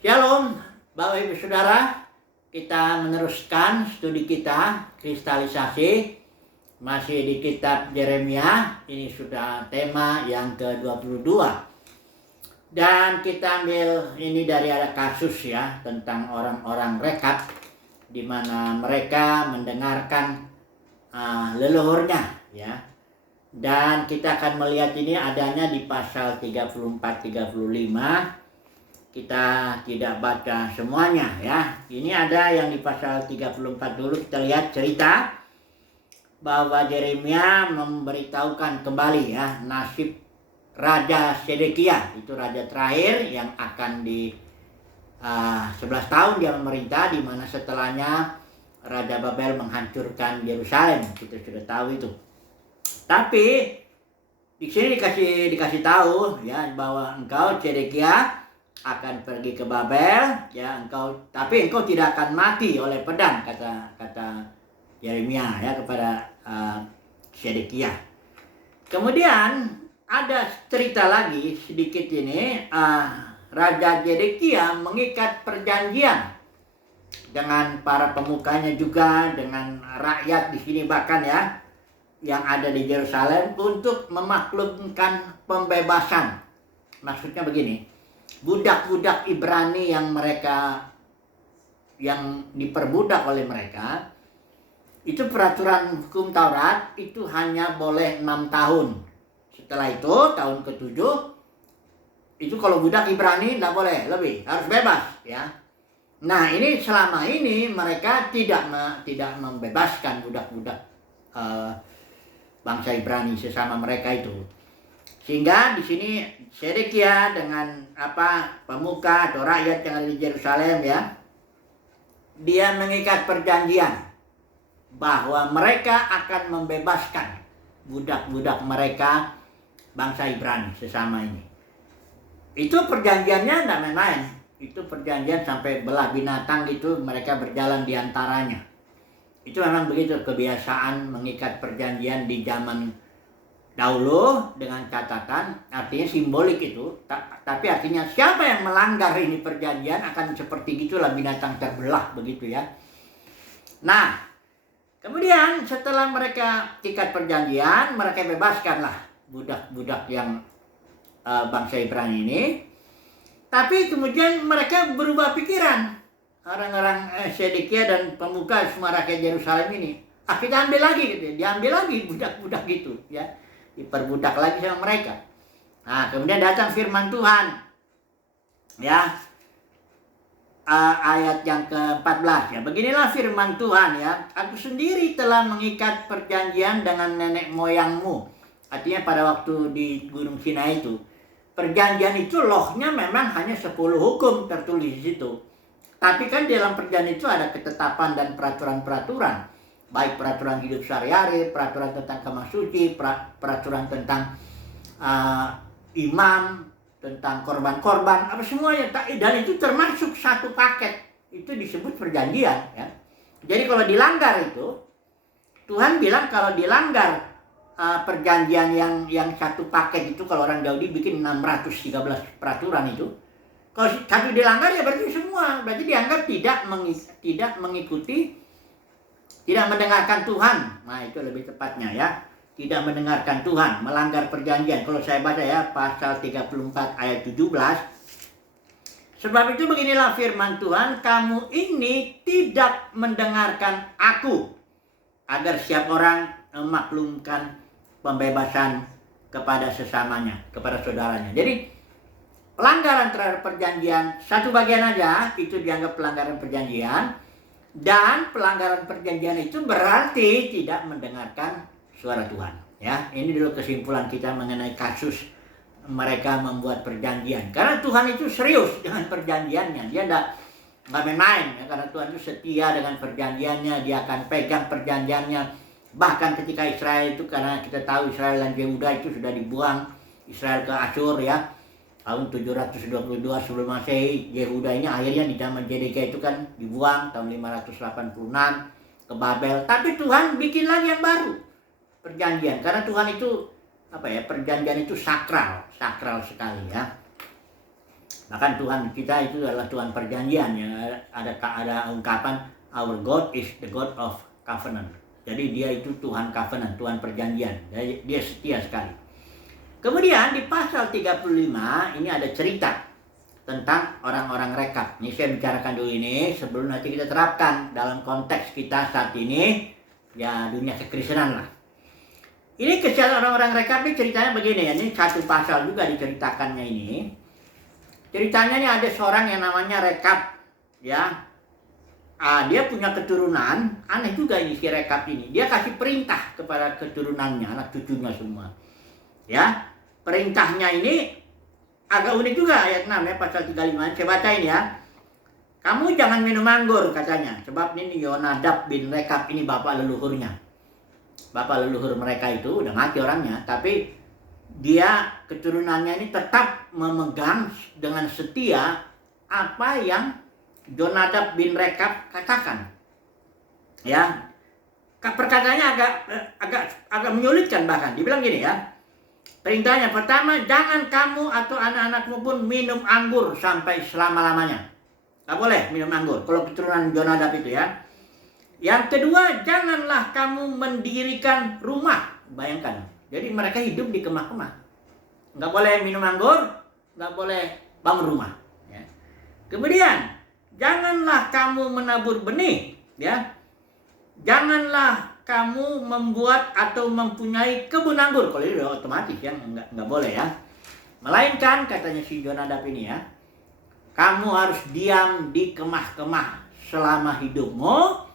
Shalom, Bapak Ibu Saudara. Kita meneruskan studi kita, kristalisasi. Masih di kitab Yeremia. Ini sudah tema yang ke-22. Dan kita ambil ini dari ada kasus ya, tentang orang-orang Rekab, di mana mereka mendengarkan leluhurnya ya. Dan kita akan melihat ini adanya di pasal 34-35. Kita tidak baca semuanya ya. Ini ada yang di pasal 34 dulu. Kita lihat cerita bahwa Yeremia memberitahukan kembali ya nasib Raja Sedekia. Itu raja terakhir yang akan di 11 tahun dia memerintah, di mana setelahnya Raja Babel menghancurkan Yerusalem. Kita sudah tahu itu. Tapi di sini dikasih tahu ya bahwa engkau Sedekia akan pergi ke Babel ya, tapi engkau tidak akan mati oleh pedang, kata Yeremia ya kepada Sedekia. Kemudian ada cerita lagi sedikit ini, Raja Sedekia mengikat perjanjian dengan para pemukanya juga, dengan rakyat di sini bahkan ya yang ada di Yerusalem untuk memaklumkan pembebasan. Maksudnya begini, budak-budak Ibrani yang diperbudak oleh mereka, itu peraturan hukum Taurat itu hanya boleh 6 tahun. Setelah itu tahun ke-7 itu kalau budak Ibrani tidak boleh lebih, harus bebas ya. Nah ini selama ini mereka tidak membebaskan budak-budak bangsa Ibrani sesama mereka itu. Sehingga di sini Sedekia dengan pemuka atau rakyat yang ada di Yerusalem ya, dia mengikat perjanjian bahwa mereka akan membebaskan budak-budak mereka bangsa Ibrani sesama ini. Itu perjanjiannya tidak main-main. Itu perjanjian sampai belah binatang gitu, mereka berjalan di antaranya. Itu memang begitu kebiasaan mengikat perjanjian di zaman dahulu, dengan catatan artinya simbolik itu, tapi artinya siapa yang melanggar ini perjanjian akan seperti gitulah, binatang terbelah begitu ya. Nah kemudian setelah mereka ikat perjanjian, mereka bebaskanlah budak-budak yang bangsa Ibrani ini. Tapi kemudian mereka berubah pikiran, orang-orang Sedekia dan pemuka semua rakyat Yerusalem ini. Kita ambil lagi gitu, diambil lagi budak-budak gitu ya, diperbudak lagi sama mereka. Nah kemudian datang firman Tuhan ya, ayat yang ke-14 ya. Beginilah firman Tuhan ya, aku sendiri telah mengikat perjanjian dengan nenek moyangmu. Artinya pada waktu di Gunung Sinai itu, perjanjian itu lohnya memang hanya 10 hukum tertulis di situ. Tapi kan dalam perjanjian itu ada ketetapan dan peraturan-peraturan, baik peraturan hidup sehari-hari, peraturan tentang kemah suci, peraturan tentang imam, tentang korban-korban, apa semuanya. Dan itu termasuk satu paket, itu disebut perjanjian ya. Jadi kalau dilanggar itu, Tuhan bilang kalau dilanggar perjanjian yang satu paket itu, kalau orang Yahudi bikin 613 peraturan itu, kalau satu dilanggar ya berarti semua, berarti dianggap tidak mengikuti, tidak mendengarkan Tuhan. Nah itu lebih tepatnya ya, tidak mendengarkan Tuhan, melanggar perjanjian. Kalau saya baca ya pasal 34 ayat 17, sebab itu beginilah firman Tuhan, kamu ini tidak mendengarkan aku, agar setiap orang memaklumkan pembebasan kepada sesamanya, kepada saudaranya. Jadi pelanggaran terhadap perjanjian satu bagian aja itu dianggap pelanggaran perjanjian, dan pelanggaran perjanjian itu berarti tidak mendengarkan suara Tuhan ya. Ini dulu kesimpulan kita mengenai kasus mereka membuat perjanjian, karena Tuhan itu serius dengan perjanjiannya. Dia nggak main-main ya, karena Tuhan itu setia dengan perjanjiannya, dia akan pegang perjanjiannya. Bahkan ketika Israel itu, karena kita tahu Israel dan Yehuda itu sudah dibuang Israel ke Asyur ya, tahun 722 sebelum Masehi. Yehuda ini akhirnya di zaman Sedekia itu kan dibuang tahun 586 ke Babel. Tapi Tuhan bikin lagi yang baru, perjanjian, karena Tuhan itu perjanjian itu sakral sekali ya. Bahkan Tuhan kita itu adalah Tuhan perjanjian, ya. Ada ungkapan our God is the God of covenant. Jadi dia itu Tuhan covenant, Tuhan perjanjian. Jadi dia setia sekali. Kemudian di pasal 35 ini ada cerita tentang orang-orang rekap. Ini saya bicarakan dulu ini sebelum nanti kita terapkan dalam konteks kita saat ini, ya dunia kekristenan lah. Ini kisah orang-orang rekap ini ceritanya begini ya. Ini satu pasal juga diceritakannya ini. Ceritanya ini ada seorang yang namanya Rekap, ya. Dia punya keturunan, aneh juga ini si Rekap ini. Dia kasih perintah kepada keturunannya, anak cucunya semua. Ya, perintahnya ini agak unik juga ayat 6 ya, pasal 35. Saya bacain ya. Kamu jangan minum anggur katanya, sebab ini Yonadab bin Rekap ini bapak leluhurnya. Bapak leluhur mereka itu udah mati orangnya, tapi dia keturunannya ini tetap memegang dengan setia apa yang Yonadab bin Rekap katakan. Ya, perkataannya agak menyulitkan bahkan. Dibilang gini ya. Perintahnya pertama, jangan kamu atau anak-anakmu pun minum anggur sampai selama-lamanya. Nggak boleh minum anggur. Kalau keturunan Yonadab itu ya. Yang kedua, janganlah kamu mendirikan rumah. Bayangkan. Jadi mereka hidup di kemah-kemah. Nggak boleh minum anggur, nggak boleh bangun rumah. Ya. Kemudian, janganlah kamu menabur benih. Ya. Janganlah kamu membuat atau mempunyai kebun anggur. Kalau itu otomatis ya, nggak boleh ya. Melainkan, katanya si Yonadab ini ya, kamu harus diam di kemah-kemah selama hidupmu,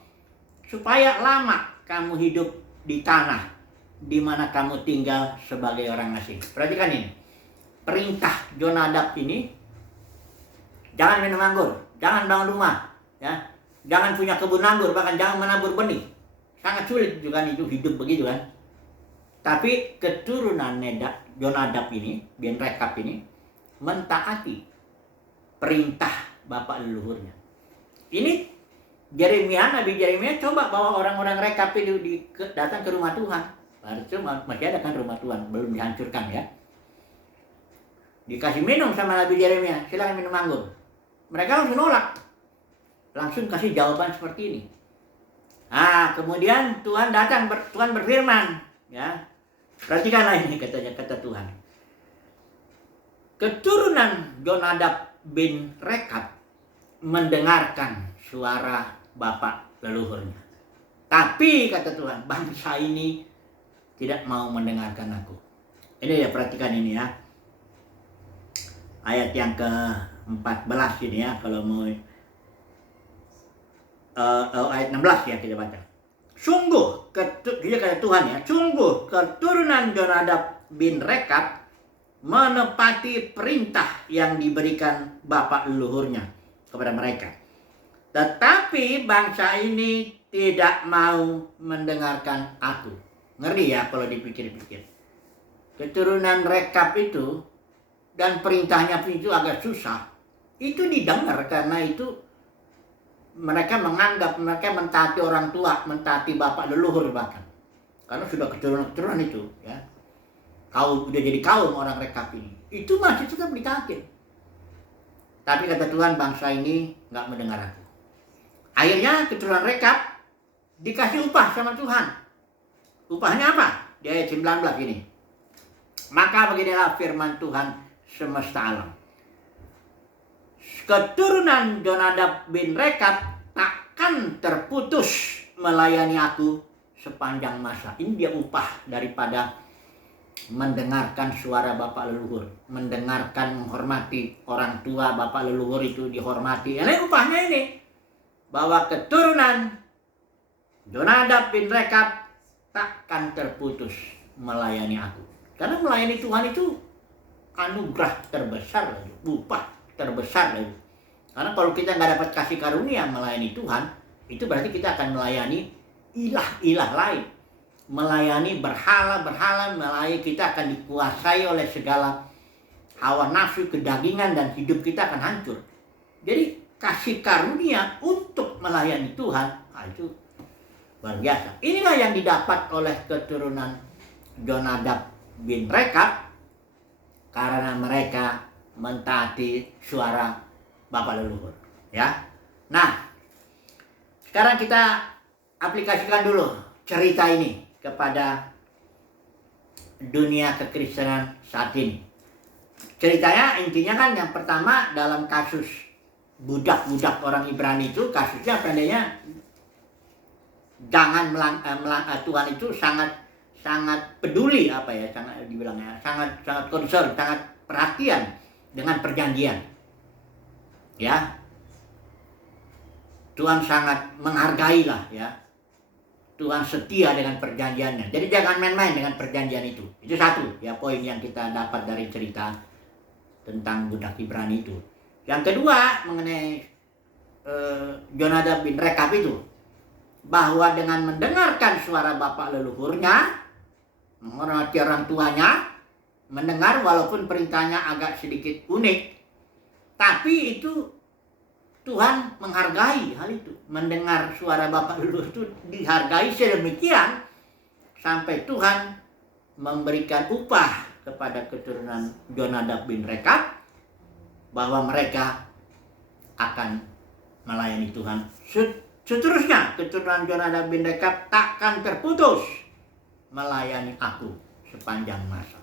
supaya lama kamu hidup di tanah di mana kamu tinggal sebagai orang asing. Perhatikan ini. Perintah Yonadab ini, jangan minum anggur, jangan bangun rumah, ya. Jangan punya kebun anggur, bahkan jangan menabur benih. Sangat sulit juga itu hidup begitu kan. Tapi keturunan Yonadab ini, bin Rekap ini, mentaati perintah bapak leluhurnya. Ini Nabi Yeremia coba bawa orang-orang Rekap itu datang ke rumah Tuhan. Harusnya masih ada kan rumah Tuhan, belum dihancurkan ya. Dikasih minum sama Nabi Yeremia, silakan minum anggur. Mereka langsung nolak. Langsung kasih jawaban seperti ini. Kemudian Tuhan datang, Tuhan berfirman, ya. Perhatikanlah ini kata Tuhan. Keturunan Yonadab bin Rekap mendengarkan suara bapak leluhurnya. Tapi kata Tuhan, bangsa ini tidak mau mendengarkan aku. Ini ya, perhatikan ini ya. Ayat yang ke-14 ini ya, kalau mau ayat 16 ya kita baca. Sungguh, dia kata Tuhan ya, sungguh keturunan Yonadab bin Rekap menepati perintah yang diberikan bapak leluhurnya kepada mereka. Tetapi bangsa ini tidak mau mendengarkan aku. Ngeri ya kalau dipikir-pikir. Keturunan Rekap itu dan perintahnya itu agak susah. Itu didengar karena itu mereka menganggap, mereka mentaati orang tua, mentaati bapak leluhur bahkan. Karena sudah keturunan itu ya. Udah jadi kaum orang Rekap ini. Itu masih tetap ditaati. Tapi kata Tuhan, bangsa ini nggak mendengar aku. Akhirnya keturunan Rekap dikasih upah sama Tuhan. Upahnya apa? Di ayat 19 ini. Maka beginilah firman Tuhan semesta alam. Keturunan Yonadab bin Rekap takkan terputus melayani aku sepanjang masa. Ini dia upah daripada mendengarkan suara bapak leluhur. Mendengarkan, menghormati orang tua bapak leluhur itu dihormati. Ini upahnya ini. Bahwa keturunan Yonadab bin Rekap takkan terputus melayani aku. Karena melayani Tuhan itu anugerah terbesar lagi, upah terbesar lagi. Karena kalau kita nggak dapat kasih karunia melayani Tuhan, itu berarti kita akan melayani ilah-ilah lain. Melayani berhala-berhala, melayani kita akan dikuasai oleh segala hawa nafsu, kedagingan, dan hidup kita akan hancur. Jadi kasih karunia untuk melayani Tuhan, itu luar biasa. Inilah yang didapat oleh keturunan Yonadab bin Rekap karena mereka mentaati suara Bapak leluhur. Ya. Nah, sekarang kita aplikasikan dulu cerita ini kepada dunia kekristenan saat ini. Ceritanya intinya kan yang pertama dalam kasus budak-budak orang Ibrani itu, kasusnya pendeknya Tuhan itu sangat peduli, sangat dibilangnya, sangat concern, sangat perhatian dengan perjanjian. Ya. Tuhan sangat menghargai lah ya. Tuhan setia dengan perjanjiannya. Jadi jangan main-main dengan perjanjian itu. Itu satu ya poin yang kita dapat dari cerita tentang budak Ibrani itu. Yang kedua mengenai Jonadab bin Rekab itu, bahwa dengan mendengarkan suara bapak leluhurnya, menghormati orang tuanya, mendengar walaupun perintahnya agak sedikit unik, tapi itu Tuhan menghargai hal itu. Mendengar suara bapak leluhur itu dihargai sedemikian sampai Tuhan memberikan upah kepada keturunan Jonadab bin Rekab, bahwa mereka akan melayani Tuhan. Seterusnya keturunan Jonadab bin Rekab takkan terputus melayani aku sepanjang masa.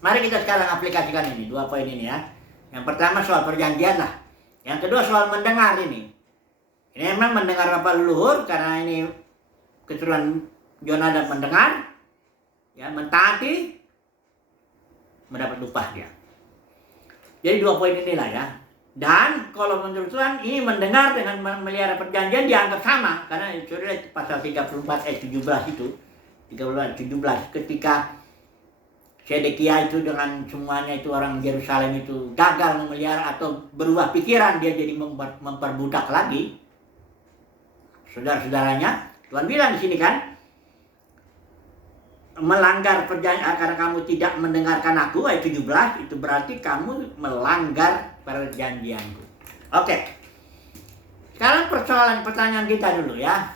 Mari kita sekarang aplikasikan ini, 2 poin ini ya. Yang pertama soal perjanjian lah. Yang kedua soal mendengar ini. Ini memang mendengar bapak leluhur karena ini keturunan Jonadab mendengar, ya, mentaati, mendapat upah dia. Jadi 2 poin inilah ya. Dan kalau menurut Tuhan ini mendengar dengan memelihara perjanjian dianggap sama, karena sudah pasal 34 ayat 17 itu, 17 ketika Sedekia itu dengan semuanya itu orang Yerusalem itu gagal memelihara atau berubah pikiran, dia jadi memperbudak lagi saudara-saudaranya. Tuhan bilang di sini kan, melanggar perjanjian karena kamu tidak mendengarkan aku, ayat 17, itu berarti kamu melanggar perjanjianku. Oke. Sekarang pertanyaan kita dulu ya.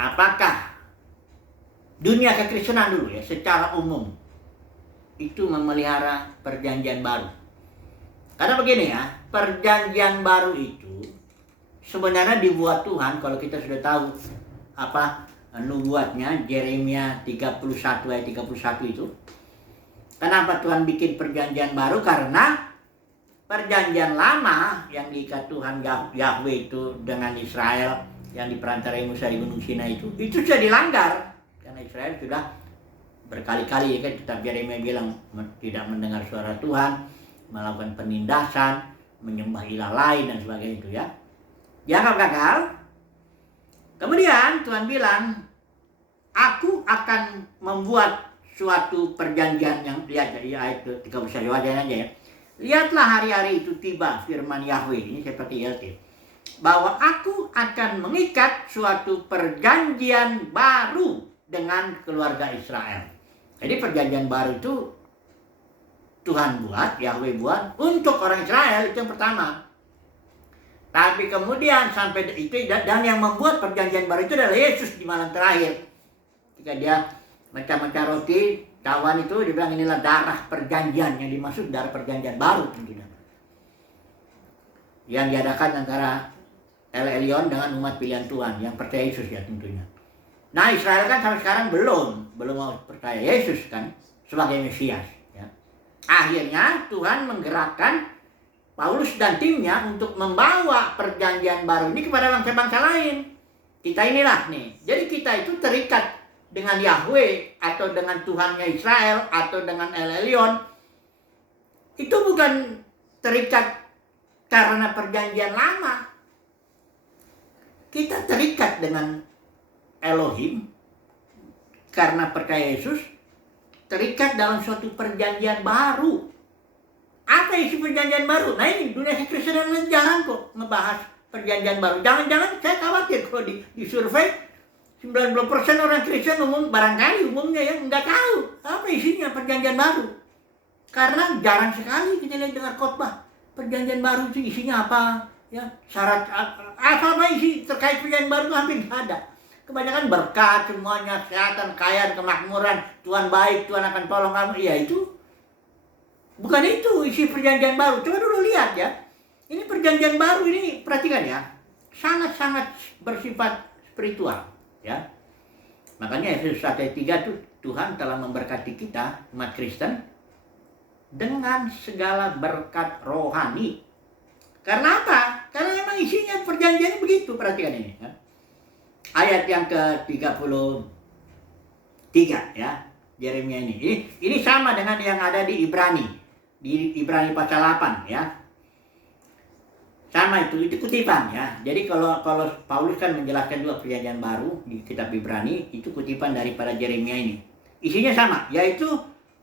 Apakah dunia kekristenan dulu ya secara umum itu memelihara perjanjian baru? Karena begini ya, perjanjian baru itu sebenarnya dibuat Tuhan, kalau kita sudah tahu nubuatnya Yeremia 31 ayat 31 itu. Kenapa Tuhan bikin perjanjian baru? Karena perjanjian lama yang diikat Tuhan Yahweh itu dengan Israel yang diperantarai Musa di Gunung Sinai itu sudah dilanggar. Karena Israel sudah berkali-kali, ya kan, kitab Yeremia bilang tidak mendengar suara Tuhan, melakukan penindasan, menyembah ilah lain dan sebagainya itu ya. Dianggap gagal. Kemudian Tuhan bilang, aku akan membuat suatu perjanjian yang, lihat dari ayat 31 aja ya. Lihatlah hari-hari itu tiba, firman Yahweh, ini seperti LT, bahwa aku akan mengikat suatu perjanjian baru dengan keluarga Israel. Jadi perjanjian baru itu Tuhan buat, Yahweh buat untuk orang Israel, itu yang pertama. Tapi kemudian sampai itu, dan yang membuat perjanjian baru itu adalah Yesus di malam terakhir. Ketika dia mecah-mecah roti, cawan itu dia bilang inilah darah perjanjian, yang dimaksud darah perjanjian baru tentunya. Yang diadakan antara El Elyon dengan umat pilihan Tuhan yang percaya Yesus ya tentunya. Nah, Israel kan sampai sekarang belum mau percaya Yesus kan sebagai Mesias ya. Akhirnya Tuhan menggerakkan Paulus dan timnya untuk membawa perjanjian baru ini kepada bangsa-bangsa lain. Kita inilah nih. Jadi kita itu terikat dengan Yahweh atau dengan Tuhannya Israel atau dengan El Elyon. Itu bukan terikat karena perjanjian lama. Kita terikat dengan Elohim karena percaya Yesus, terikat dalam suatu perjanjian baru. Apa isi perjanjian baru? Nah ini dunia kekristenan jarang kok ngebahas perjanjian baru. Jangan-jangan saya khawatir kalau di survei 90% orang Kristen umumnya ya nggak tahu apa isinya perjanjian baru. Karena jarang sekali kita lihat dengar khotbah perjanjian baru itu isinya apa, ya syarat apa isi terkait perjanjian baru itu hampir nggak ada. Kebanyakan berkat semuanya, kesehatan, kekayaan, kemakmuran, Tuhan baik, Tuhan akan tolong kamu. Ya itu Bukan itu isi perjanjian baru. Coba dulu lihat ya. Ini perjanjian baru ini, perhatikan ya. Sangat-sangat bersifat spiritual. Ya. Makanya Efesus 1 ayat 3 itu Tuhan telah memberkati kita, umat Kristen, dengan segala berkat rohani. Karena apa? Karena memang isinya perjanjian begitu. Perhatikan ini. Ya. Ayat yang ke-33 ya. Yeremia ini. Ini sama dengan yang ada di Ibrani. Di Ibrani pasal 8 ya. Sama itu kutipan ya. Jadi kalau Paulus kan menjelaskan dua perjanjian baru di kitab Ibrani, itu kutipan daripada Yeremia ini. Isinya sama, yaitu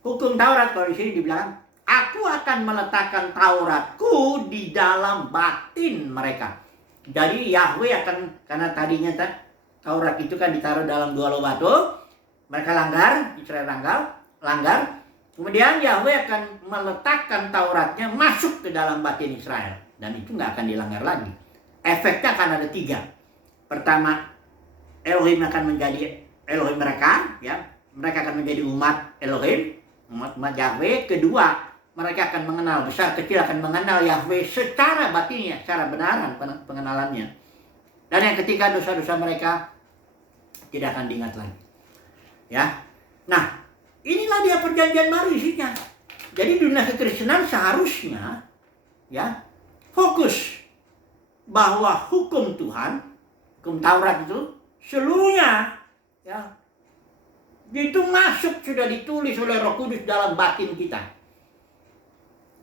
hukum Taurat. Kalau di sini dibilang, aku akan meletakkan Tauratku di dalam batin mereka. Jadi Yahweh akan, karena tadinya Taurat itu kan ditaruh dalam dua loh batu, mereka langgar, Israel langgar. Kemudian Yahweh akan meletakkan Tauratnya masuk ke dalam batin Israel. Dan itu nggak akan dilanggar lagi. Efeknya akan ada 3. Pertama, Elohim akan menjadi Elohim mereka. Ya. Mereka akan menjadi umat Elohim, umat Yahweh. Kedua, mereka akan mengenal, besar kecil akan mengenal Yahweh secara batinnya, secara benaran pengenalannya. Dan yang ketiga, dosa-dosa mereka tidak akan diingat lagi. Ya. Nah, inilah dia perjanjian baru isinya. Jadi dunia kekristenan seharusnya ya fokus bahwa hukum Tuhan, hukum Taurat itu seluruhnya ya itu masuk, sudah ditulis oleh Roh Kudus dalam batin kita.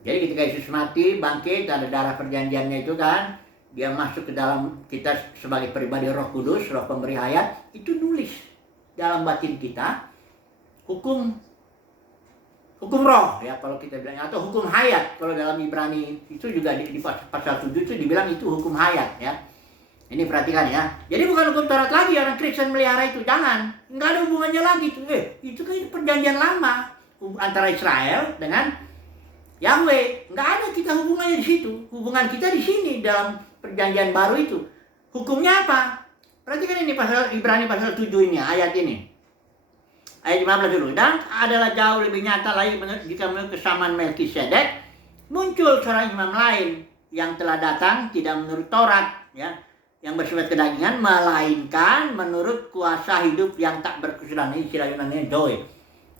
Jadi ketika Yesus mati, bangkit, ada darah perjanjiannya itu kan, dia masuk ke dalam kita sebagai pribadi Roh Kudus, Roh pemberi hayat, itu nulis dalam batin kita hukum roh ya kalau kita bilang, atau hukum hayat kalau dalam Ibrani itu juga di pasal 7 itu dibilang itu hukum hayat ya. Ini perhatikan ya. Jadi bukan hukum Taurat lagi orang Kristen melihara itu, jangan. Enggak ada hubungannya lagi itu. Itu kan perjanjian lama antara Israel dengan Yahweh. Enggak ada kita hubungannya di situ. Hubungan kita di sini dalam perjanjian baru itu. Hukumnya apa? Perhatikan ini pasal Ibrani pasal 7 ini, ayat ini. Ayat 15 dulu. Dan adalah jauh lebih nyata lagi jika menurut kesamaan Melkisedek muncul seorang imam lain yang telah datang tidak menurut Taurat ya, yang bersifat kedagingan, melainkan menurut kuasa hidup yang tak berkesudahan. Ini istilah Yunani Zoe.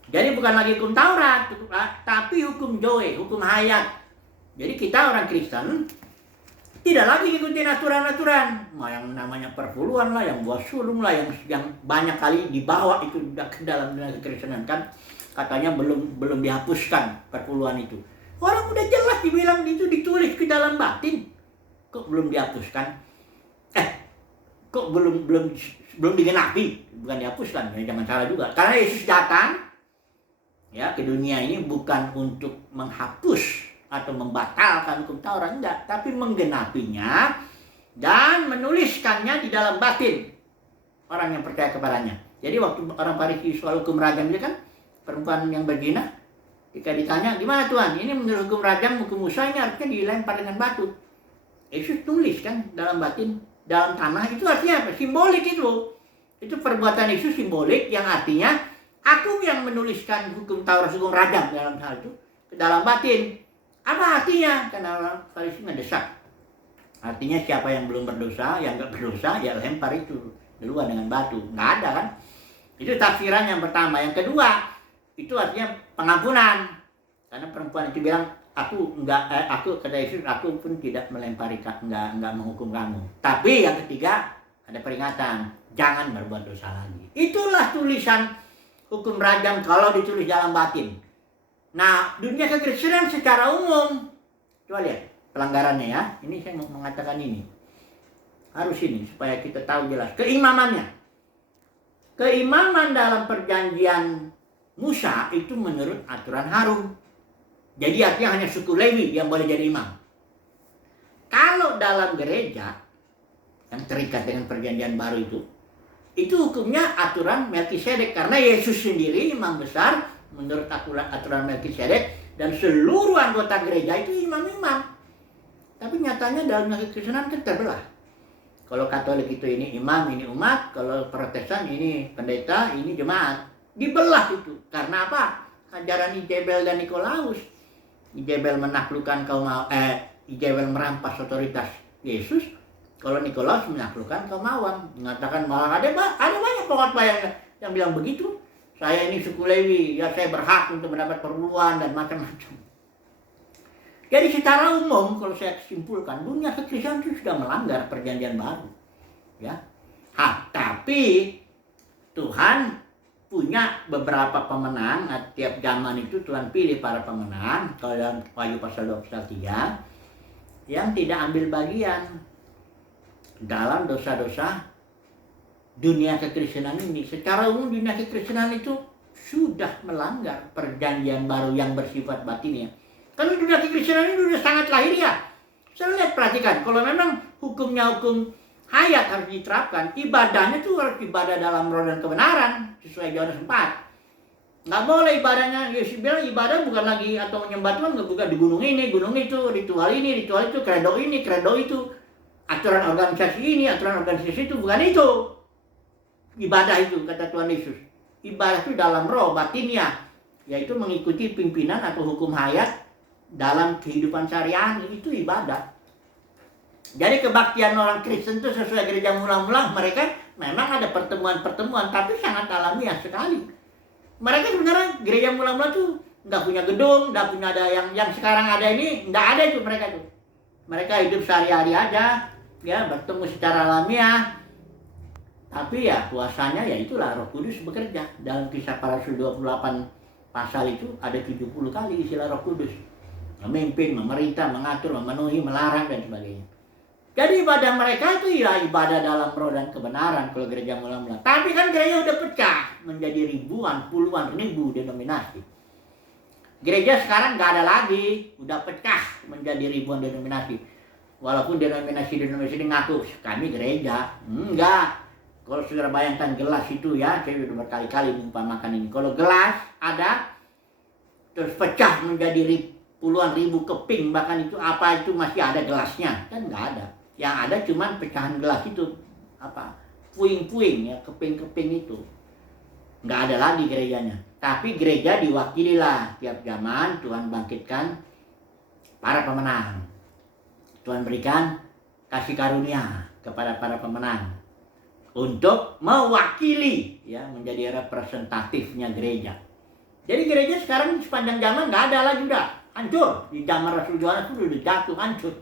Jadi bukan lagi hukum Taurat, tapi hukum Zoe, hukum hayat. Jadi kita orang Kristen tidak lagi ikutin aturan-aturan, yang namanya perpuluhan lah, yang buah sulung lah, yang banyak kali dibawa itu ke dalam dunia kekristenan kan, katanya belum dihapuskan perpuluhan itu. Orang udah jelas dibilang itu ditulis ke dalam batin, kok belum dihapuskan? Kok belum digenapi? Bukan dihapuskan, ya, jangan salah juga. Karena Yesus datang ya ke dunia ini bukan untuk menghapus atau membatalkan hukum Taurat, enggak, tapi menggenapinya dan menuliskannya di dalam batin orang yang percaya kepadanya. Jadi waktu orang Farisi soal hukum rajam itu kan, perempuan yang berzina, jika ditanya, gimana Tuhan, ini menurut hukum rajam, hukum Musa ini harusnya dilempar dengan batu. Yesus tulis kan dalam batin, dalam tanah. Itu artinya apa? Simbolik itu. Itu perbuatan Yesus simbolik yang artinya aku yang menuliskan hukum Taurat, hukum rajam dalam hal itu ke dalam batin. Apa artinya? Karena orang Farisi mendesak. Artinya siapa yang belum berdosa, yang nggak berdosa, ya lempar itu duluan dengan batu. Nggak ada kan? Itu tafsiran yang pertama. Yang kedua, itu artinya pengampunan. Karena perempuan itu bilang, aku kata Yesus, aku pun tidak melempari, nggak menghukum kamu. Tapi yang ketiga, ada peringatan, jangan berbuat dosa lagi. Itulah tulisan hukum rajam kalau ditulis dalam batin. Nah, dunia kekristenan secara umum, coba lihat pelanggarannya ya. Ini saya mau mengatakan ini. Harus ini, supaya kita tahu jelas. Keimamannya. Keimaman dalam perjanjian Musa itu menurut aturan Harun. Jadi artinya hanya suku Lewi yang boleh jadi imam. Kalau dalam gereja, yang terikat dengan perjanjian baru itu hukumnya aturan Melkisedek. Karena Yesus sendiri imam besar, menurut aturan Melkisedek, dan seluruh anggota gereja itu imam-imam. Tapi nyatanya dalam kekristenan kan terbelah. Kalau Katolik itu ini imam, ini umat. Kalau Protestan ini pendeta, ini jemaat. Dibelah itu. Karena apa? Ajaran Isabel dan Nikolaus. Izebel menaklukkan Izebel merampas otoritas Yesus, kalau Nikolaus menaklukkan kaum awam, mengatakan malah ada banyak pengkhotbah yang bilang begitu. Saya ini suku Lewi, ya saya berhak untuk mendapat perpuluhan dan macam-macam. Jadi secara umum kalau saya simpulkan, dunia kekristenan itu sudah melanggar perjanjian baru. Ya. Tapi Tuhan punya beberapa pemenang. Tiap zaman itu Tuhan pilih para pemenang. Kalau dalam Wahyu pasal 23 yang tidak ambil bagian dalam dosa-dosa dunia kekristenan ini. Secara umum dunia kekristenan itu sudah melanggar perjanjian baru yang bersifat batinnya. Karena dunia kekristenan ini sudah sangat lahiriah. Saya lihat, perhatikan, kalau memang hukumnya hukum hayat harus diterapkan, ibadahnya itu harus ibadah dalam roh dan kebenaran sesuai Yohanes 4. Nggak boleh ibadahnya, Yesus bilang ibadah bukan lagi atau menyembah Tuhan bukan di gunung ini, gunung itu, ritual ini, ritual itu, kredo ini, kredo itu, aturan organisasi ini, aturan organisasi itu, bukan itu. Ibadah itu, kata Tuhan Yesus. Ibadah itu dalam roh, batinnya, yaitu mengikuti pimpinan atau hukum hayat dalam kehidupan sehari-hari, itu ibadah. Jadi kebaktian orang Kristen itu sesuai gereja mula-mula, mereka memang ada pertemuan-pertemuan, tapi sangat alamiah sekali. Mereka sebenarnya gereja mula-mula tuh nggak punya gedung, nggak punya ada yang sekarang ada ini, nggak ada itu mereka tuh. Mereka hidup sehari-hari aja, ya bertemu secara alamiah. Tapi ya kuasanya ya itulah Roh Kudus bekerja. Dalam Kisah Para Rasul 28 pasal itu ada 70 kali istilah Roh Kudus. Memimpin, memerintah, mengatur, memenuhi, melarang dan sebagainya. Jadi ibadah mereka itu ya ibadah dalam roh dan kebenaran kalau gereja mula-mula. Tapi kan gereja udah pecah menjadi ribuan, puluhan ribu denominasi. Gereja sekarang nggak ada lagi, udah pecah menjadi ribuan denominasi. Walaupun denominasi ini ngaku kami gereja, enggak. Kalau saudara bayangkan gelas itu ya, saya sudah berkali-kali mengumpamakan ini. Kalau gelas ada, terus pecah menjadi puluhan ribu keping, bahkan itu apa itu masih ada gelasnya, kan nggak ada. Yang ada cuman pecahan gelas itu, puing-puing ya, keping-keping itu. Nggak ada lagi gerejanya. Tapi gereja diwakililah tiap zaman Tuhan bangkitkan para pemenang. Tuhan berikan kasih karunia kepada para pemenang untuk mewakili ya, menjadi representatifnya gereja. Jadi gereja sekarang sepanjang zaman nggak ada lagi, udah hancur. Di zaman Rasul Yohanes itu udah jatuh, hancur.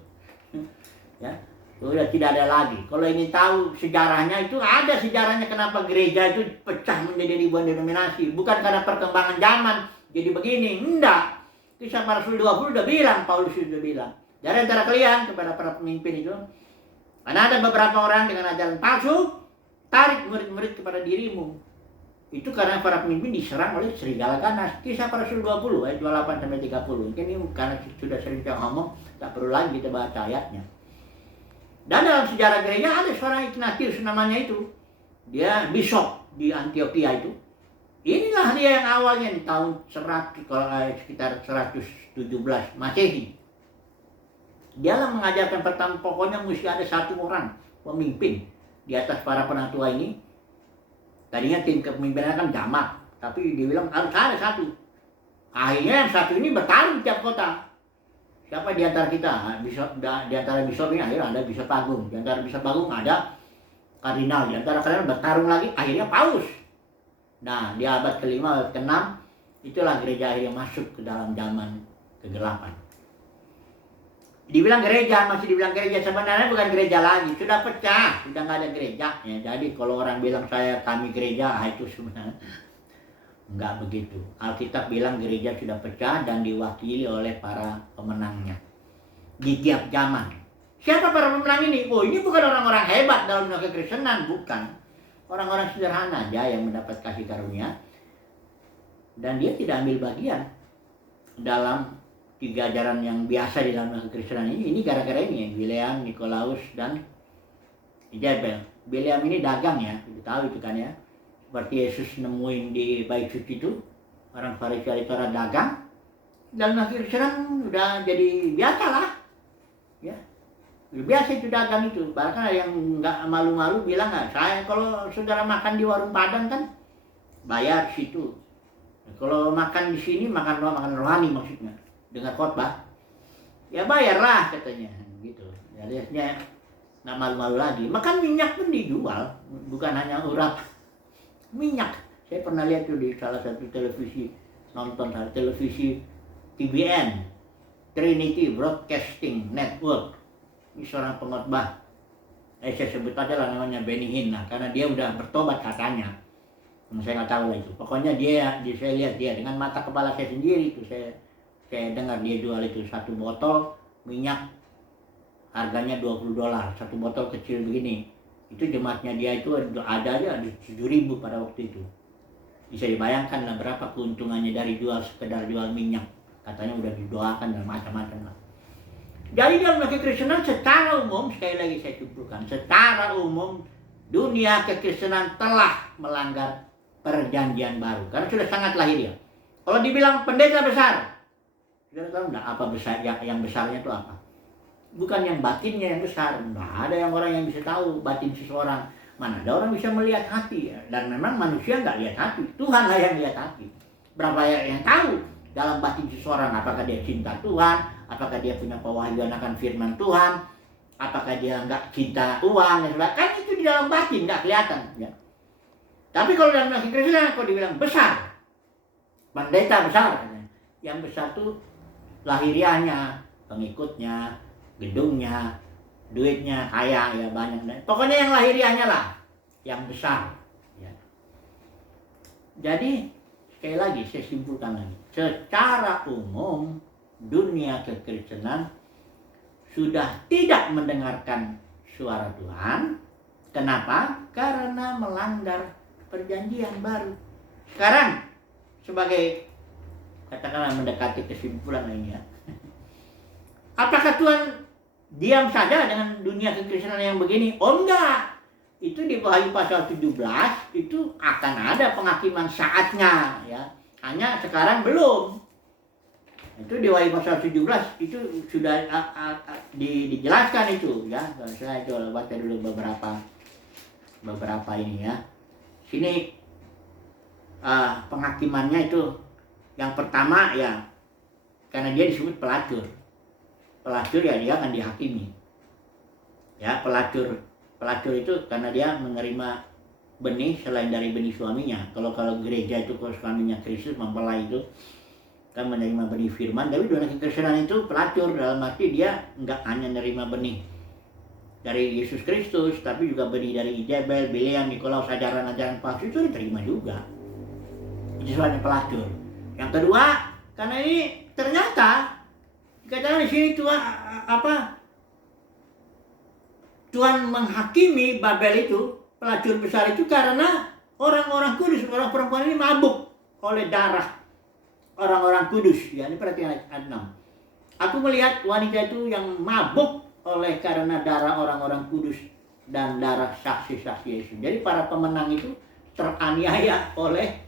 Ya. Udah tidak ada lagi. Kalau ingin tahu sejarahnya, itu ada sejarahnya kenapa gereja itu pecah menjadi ribuan denominasi. Bukan karena perkembangan zaman jadi begini, enggak. Kisah Para Rasul 20 udah bilang, Paulus sudah bilang. Dari antara kalian kepada para pemimpin itu, karena ada beberapa orang dengan ajaran palsu, tarik murid-murid kepada dirimu. Itu karena para pemimpin diserang oleh serigala ganas. Kisah Para Rasul 20 ayat 28-30. Ini karena sudah sering saya ngomong, tak perlu lagi kita baca ayatnya. Dan dalam sejarah gereja ada seorang Ignatius namanya itu. Dia bishop di Antioquia itu. Inilah dia yang awalnya di tahun 100, sekitar 117 Masehi. Dialah mengajarkan pertama, pokoknya mesti ada satu orang pemimpin di atas para penatua ini. Tadinya tim kepemimpinan kan jamak, tapi dia bilang harus ada satu. Akhirnya yang satu ini bertarung tiap kota. Siapa di antara kita? Di antara bishop ini akhirnya ada bishop agung. Di antara bishop agung ada kardinal. Di antara kalian bertarung lagi, akhirnya paus. Nah, di abad ke-5, abad ke-6, itulah gereja akhirnya masuk ke dalam zaman kegelapan. Dibilang gereja, masih dibilang gereja, sebenarnya bukan gereja lagi. Sudah pecah, sudah nggak ada gereja. Ya, jadi kalau orang bilang kami gereja, itu sebenarnya enggak begitu. Alkitab bilang gereja sudah pecah dan diwakili oleh para pemenangnya di tiap zaman. Siapa para pemenang ini? Oh, ini bukan orang-orang hebat dalam dunia kekristenan, bukan. Orang-orang sederhana aja yang mendapat kasih karunia. Dan dia tidak ambil bagian dalam 3 ajaran yang biasa di dalam dunia kekristenan ini. Ini gara-gara ini ya, Bileam, Nikolaus, dan Izebel. Bileam ini dagang ya, kita tahu itu kan ya. Seperti Yesus nemuin di bait suci itu, orang Farisi itu orang dagang. Dalam kekristenan udah jadi biasa lah. Ya. Biasa itu dagang itu. Bahkan ada yang nggak malu-malu bilang, saya kalau saudara makan di warung Padang kan bayar situ. Kalau makan di sini makan rohani maksudnya. dengar khotbah, ya bayarlah katanya gitu. Jadi nggak malu-malu lagi. Makan minyak pun dijual, bukan hanya urap minyak. Saya pernah lihat tuh di salah satu televisi, nonton televisi TBN, Trinity Broadcasting Network. Ini seorang pengkhotbah, saya sebut aja lah namanya Benny Hinn, karena dia udah bertobat katanya. Saya nggak tahu lah itu. Pokoknya saya lihat dia dengan mata kepala saya sendiri itu, saya dengar dia jual itu satu botol minyak harganya $20, satu botol kecil begini. Itu jemaatnya dia itu ada aja di 7.000 pada waktu itu. Bisa dibayangkan lah berapa keuntungannya dari sekedar jual minyak. Katanya udah didoakan dan macam-macam lah. Jadi dalam kekristenan secara umum, sekali lagi saya simpulkan, secara umum dunia kekristenan telah melanggar perjanjian baru karena sudah sangat lahiriah. Kalau dibilang pendeta besar, sudah tahu enggak apa besar yang besarnya itu apa? Bukan yang batinnya yang besar. Nggak ada yang orang yang bisa tahu batin seseorang. Mana ada orang bisa melihat hati. Dan memang manusia nggak lihat hati. Tuhan lah yang lihat hati. Berapa yang tahu dalam batin seseorang. Apakah dia cinta Tuhan. Apakah dia punya pewahyuan akan firman Tuhan. Apakah dia nggak cinta uang. Kan itu di dalam batin. Nggak kelihatan. Ya. Tapi kalau dalam kekristenan, kalau dibilang besar. Pendeta besar. Yang besar tuh lahiriahnya. Pengikutnya. Gedungnya, duitnya, kaya ya banyak. Pokoknya yang lahiriahnya lah, yang besar. Ya. Jadi sekali lagi saya simpulkan lagi, secara umum dunia kekristenan sudah tidak mendengarkan suara Tuhan. Kenapa? Karena melanggar perjanjian baru. Sekarang sebagai katakanlah mendekati kesimpulan ini ya. Apakah Tuhan diam saja dengan dunia kekristenan yang begini? Oh enggak. Itu di Wahyu pasal 17 itu akan ada penghakiman saatnya ya. Hanya sekarang belum. Itu di Wahyu pasal 17 itu sudah dijelaskan itu ya. Saya coba baca dulu beberapa ini ya. Sini penghakimannya itu yang pertama ya, karena dia disebut pelacur. Pelacur ya dia akan dihakimi. Ya, pelacur itu karena dia menerima benih selain dari benih suaminya. Kalau gereja itu kalau suaminya Kristus mempelai itu kan menerima benih firman, tapi dalam kekristenan itu pelacur dalam arti dia enggak hanya menerima benih dari Yesus Kristus, tapi juga benih dari Izabel, Bileam, Nikolaus, ajaran-ajaran palsu itu diterima juga. Itu soalnya pelacur. Yang kedua, karena ini ternyata dikatakan di sini Tuhan menghakimi Babel itu, pelacur besar itu karena orang-orang kudus, orang perempuan ini mabuk oleh darah orang-orang kudus. Ya, ini perhatian ayat 6. Aku melihat wanita itu yang mabuk karena darah orang-orang kudus dan darah saksi-saksi Yesus. Jadi para pemenang itu teraniaya oleh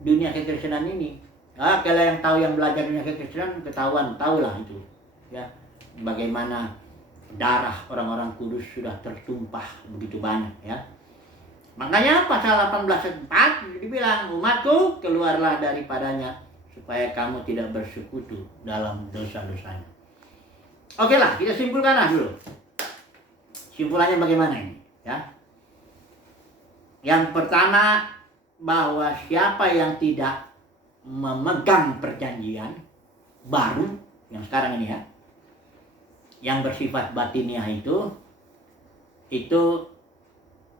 dunia kekristenan ini. Kalau yang tahu, yang belajar dunia kekristenan tahulah itu ya, bagaimana darah orang-orang kudus sudah tertumpah begitu banyak ya. Makanya pasal 18 ayat 4 dibilang, umatku keluarlah daripadanya supaya kamu tidak bersekutu dalam dosa-dosanya. Oke lah, kita simpulkanlah dulu. Simpulannya bagaimana ini ya? Yang pertama, bahwa siapa yang tidak memegang perjanjian baru yang sekarang ini ya, yang bersifat batiniah itu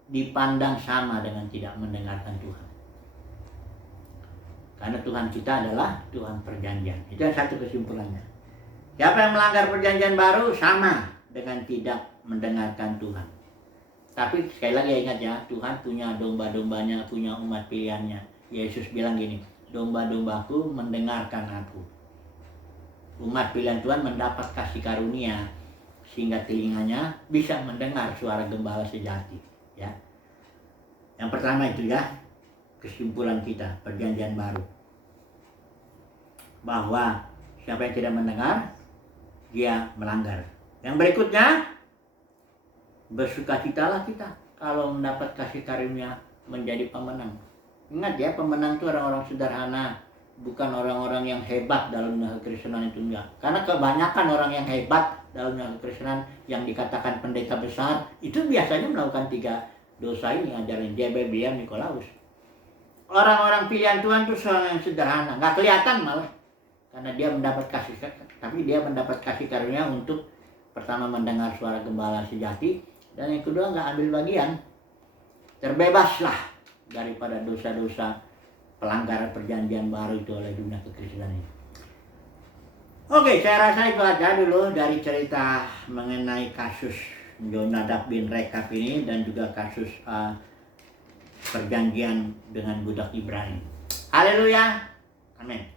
dipandang sama dengan tidak mendengarkan Tuhan. Karena Tuhan kita adalah Tuhan perjanjian. Itu yang satu kesimpulannya. Siapa yang melanggar perjanjian baru sama dengan tidak mendengarkan Tuhan. Tapi sekali lagi ingat ya, Tuhan punya domba-dombanya, punya umat pilihannya. Yesus bilang gini, domba-dombaku mendengarkan aku. Umat pilihan Tuhan mendapat kasih karunia sehingga telinganya bisa mendengar suara gembala sejati ya. Yang pertama itu ya, kesimpulan kita perjanjian baru, bahwa siapa yang tidak mendengar dia melanggar. Yang berikutnya, bersukacitalah kita kalau mendapat kasih karunia menjadi pemenang. Ingat ya, pemenang itu orang-orang sederhana bukan orang-orang yang hebat dalam dunia kekristenan itu enggak. Karena kebanyakan orang yang hebat dalam dunia kekristenan yang dikatakan pendeta besar itu biasanya melakukan 3 dosa ini, ajaran Jebel, Biam, Nikolaus. Orang-orang pilihan Tuhan itu yang sederhana, nggak kelihatan malah, karena dia mendapat kasih, tapi dia mendapat kasih karunia untuk pertama mendengar suara gembala sejati, dan yang kedua nggak ambil bagian, terbebaslah daripada dosa-dosa pelanggaran perjanjian baru itu oleh dunia kekristenan ini. Oke, saya rasa itu aja dulu dari cerita mengenai kasus Jonadab bin Rekab ini dan juga kasus perjanjian dengan budak Ibrani. Haleluya, amin.